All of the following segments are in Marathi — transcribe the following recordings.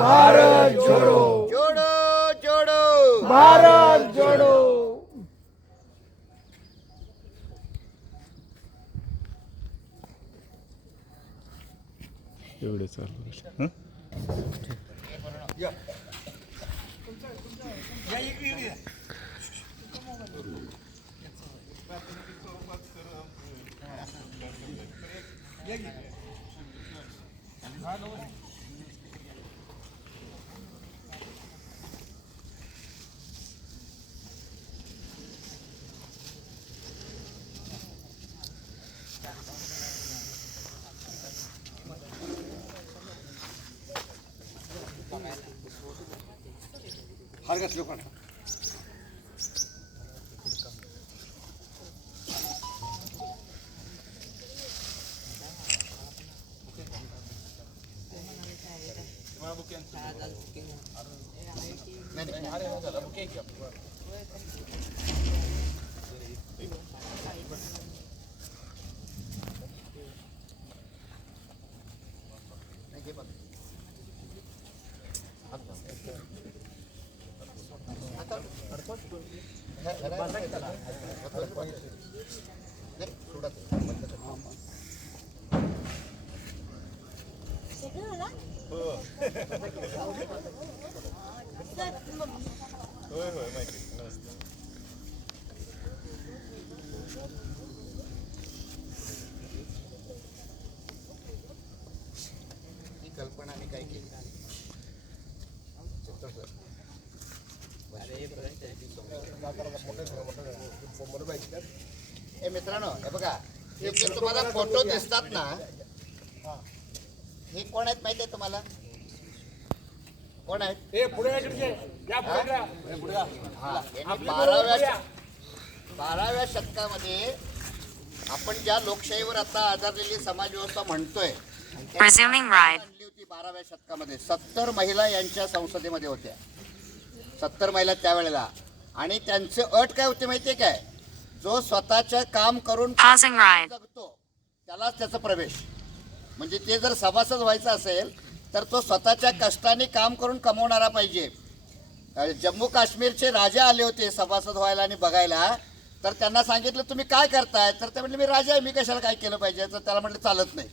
भारत छोडो जोडो जोडो। भारत जोडो। एवढे चालू Harga tiga. Thank you. हं? होय घातले पण ही कल्पना आम्ही काय केली हे मित्रांनो हे बघा हे जे तुम्हाला फोटो दिसतात ना हे कोण आहेत माहिती आहे तुम्हाला? कोण आहेत? हा, यांनी बाराव्या बाराव्या शतकामध्ये आपण ज्या लोकशाहीवर आता आधारलेली समाज व्यवस्था म्हणतोय. आणली होती बाराव्या शतकामध्ये सत्तर महिला यांच्या संसदेमध्ये होत्या. सत्तर महिला त्यावेळेला. आणि त्यांचं अट काय होते माहितीये काय? जो स्वतःचं काम करून. जगतो त्यालाच त्याचा प्रवेश. म्हणजे ते जर सभासद व्हायचं असेल तर तो स्वतःच्या कष्टाने काम करून कमवणारा पाहिजे. जम्मू काश्मीरचे राजा आले होते सभासद व्हायला आणि बघायला. तर त्यांना सांगितलं तुम्ही काय करताय? तर ते म्हणले मी राजा आहे मी कशाला काय केलं पाहिजे? तर त्याला म्हटलं चालत नाही.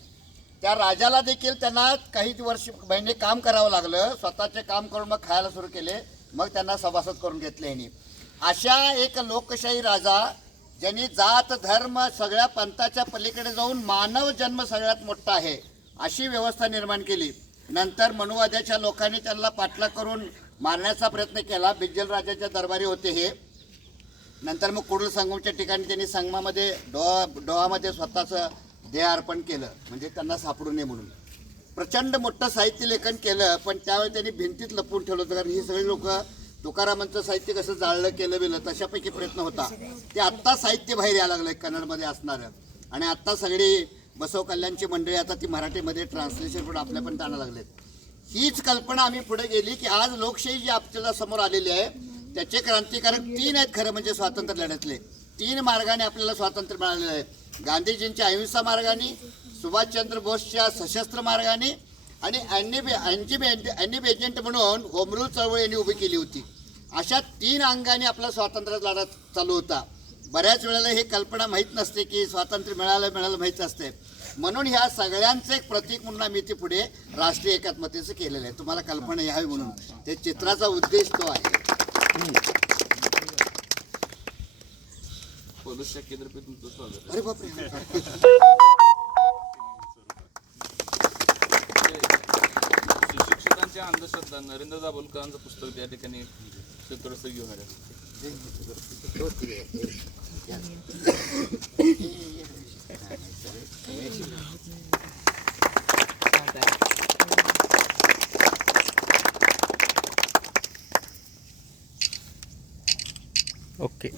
त्या राजाला देखील त्यांना काही वर्ष महिने काम करावं लागलं. स्वतःचे काम करून मग खायला सुरू केले. मग त्यांना सभासद करून घेतले यांनी. अशा एक लोकशाही राजा ज्यांनी जात धर्म सगळ्या पंथाच्या पलीकडे जाऊन मानव जन्म सगळ्यात मोठा आहे अशी व्यवस्था निर्माण केली. नंतर मनुवाद्याच्या लोकांनी त्यांना पाठलाग करून मारण्याचा प्रयत्न केला. बिज्जल राजाच्या दरबारी होते हे. नंतर मग कुडूल संगमच्या ठिकाणी त्यांनी संगमामध्ये डोहा डोहामध्ये स्वतःचं देह अर्पण केलं. म्हणजे त्यांना सापडू नये म्हणून. प्रचंड मोठं साहित्य लेखन केलं पण त्यावेळी त्यांनी भिंतीत लपवून ठेवलं होतं कारण ही सगळी लोक तुकारामांचं साहित्य कसं जाळलं केलं बिलं तशापैकी प्रयत्न होता. ते आत्ता साहित्य बाहेर यायला लागलंय कन्नडमध्ये असणारं. आणि आत्ता सगळी बसव कल्याणची मंडळी आता ती मराठीमध्ये ट्रान्सलेशन पण आपल्यापर्यंत आणायला लागलेत. हीच कल्पना आम्ही पुढे गेली की आज लोकशाही जी आपल्याला समोर आलेली आहे त्याचे क्रांतिकारक तीन आहेत खरं म्हणजे स्वातंत्र्य लढ्यातले. तीन मार्गाने आपल्याला स्वातंत्र्य मिळालेलं आहे. गांधीजींच्या अहिंसा मार्गाने सुभाषचंद्र बोसच्या सशस्त्र मार्गाने आणि अॅनिब अॅन्जिब अॅनिब एजंट म्हणून होमरूल चळवळ यांनी उभी केली होती. अशा तीन अंगाने आपला स्वातंत्र्य लढा चालू होता. बऱ्याच वेळेला ही कल्पना माहीत नसते की स्वातंत्र्य मिळालं मिळालं माहीत असते. म्हणून ह्या सगळ्यांचं एक प्रतीक म्हणून आम्ही ते पुढे राष्ट्रीय एकात्मतेचं केलेलं आहे. तुम्हाला कल्पना यावी म्हणून. ते चित्राचा उद्देश तो आहे. पोलीसच्या केंद्रपे तुमचं स्वागत अरे बापरे. सुशिक्षितांच्या अंधश्रद्धा नरेंद्र दाभोलकरांचं पुस्तक त्या ठिकाणी घेऊन आले ओके.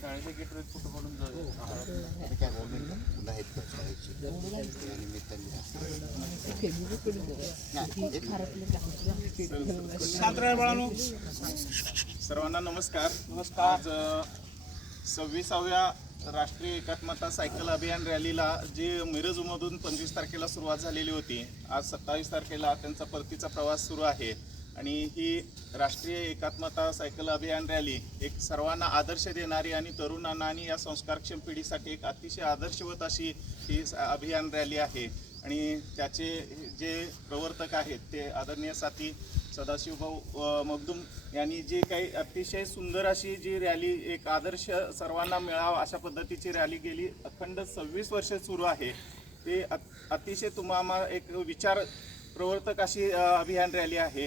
शाळेचे गेट कुठं पडून जाऊ मुलं आहेत का शाळेची? त्या निमित्ताने. सर्वांना नमस्कार. नमस्कार. सव्वीसाव्या राष्ट्रीय एकात्मता सायकल अभियान रॅलीला जी मिरजमधून पंचवीस तारखेला सुरुवात झालेली होती आज सत्तावीस तारखेला त्यांचा परतीचा प्रवास सुरू आहे. आणि ही राष्ट्रीय एकात्मता सायकल अभियान रॅली एक सर्वांना आदर्श देणारी आणि तरुणांना आणि या संस्कारक्षम पिढीसाठी एक अतिशय आदर्शवत अशी ही स- अभियान रॅली आहे. आणि त्याचे जे प्रवर्तक आहेत ते आदरणीय साथी सदाशिवभाऊ अ, मगदूम यांनी जी काही अतिशय सुंदर अशी जी रॅली एक आदर्श सर्वांना मिळावा अशा पद्धतीची रॅली गेली. अखंड सव्वीस वर्ष सुरू आहे. ते अतिशय तुम्हाला एक विचार प्रवर्तक अशी अभियान रॅली आहे.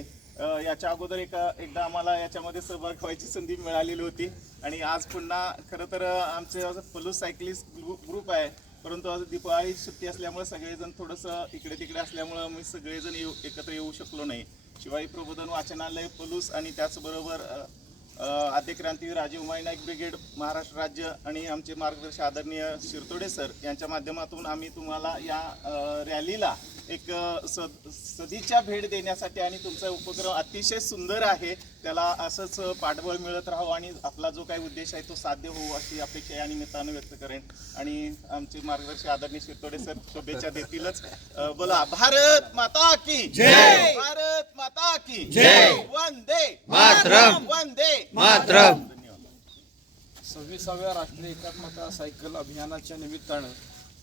याच्या अगोदर एक एकदा आम्हाला याच्यामध्ये सहभाग व्हायची संधी मिळालेली होती. आणि आज पुन्हा खरं तर आमचं आमचे पलूस सायकलिस्ट ग्रुप आहे. परंतु आज दिवाळी सुट्टी असल्यामुळे सगळेजण थोडंसं इकडे तिकडे असल्यामुळं मी सगळेजण येऊ एकत्र येऊ शकलो नाही. शिवाई प्रबोधन वाचनालय पलूस आणि त्याचबरोबर आद्य क्रांती राजीव उमाई नाईक ब्रिगेड महाराष्ट्र राज्य आणि आमचे मार्गदर्शक आदरणीय शिरतोडे सर यांच्या माध्यमातून आम्ही तुम्हाला या रॅलीला एक सद सदिच्छा भेट देण्यासाठी आणि तुमचा उपक्रम अतिशय सुंदर आहे त्याला असंच पाठबळ मिळत राहावं आणि आपला जो काही उद्देश आहे तो साध्य होऊ अशी अपेक्षा या निमित्तानं व्यक्त करेन. आणि आमचे मार्गदर्शक आदरणीय शिरतोडे सर शुभेच्छा देतीलच. बोला भारत माता की जय! भारत माता की जय! वंदे मातरम! वंदे धन्यवाद सव्वीसाव्या राष्ट्रीय एकात्मता सायकल अभियानाच्या निमित्तानं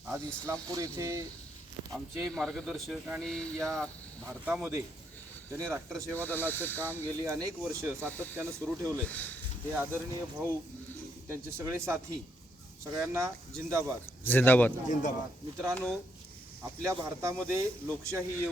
आज इस्लामपूर येथे आमचे मार्गदर्शक आणि या भारतामध्ये त्यांनी राष्ट्रसेवा दलाचं काम गेली अनेक वर्ष सातत्यानं सुरू ठेवलं आहे ते आदरणीय भाऊ त्यांचे सगळे साथी सगळ्यांना जिंदाबाद. जिंदाबाद. मित्रांनो आपल्या भारतामध्ये लोकशाही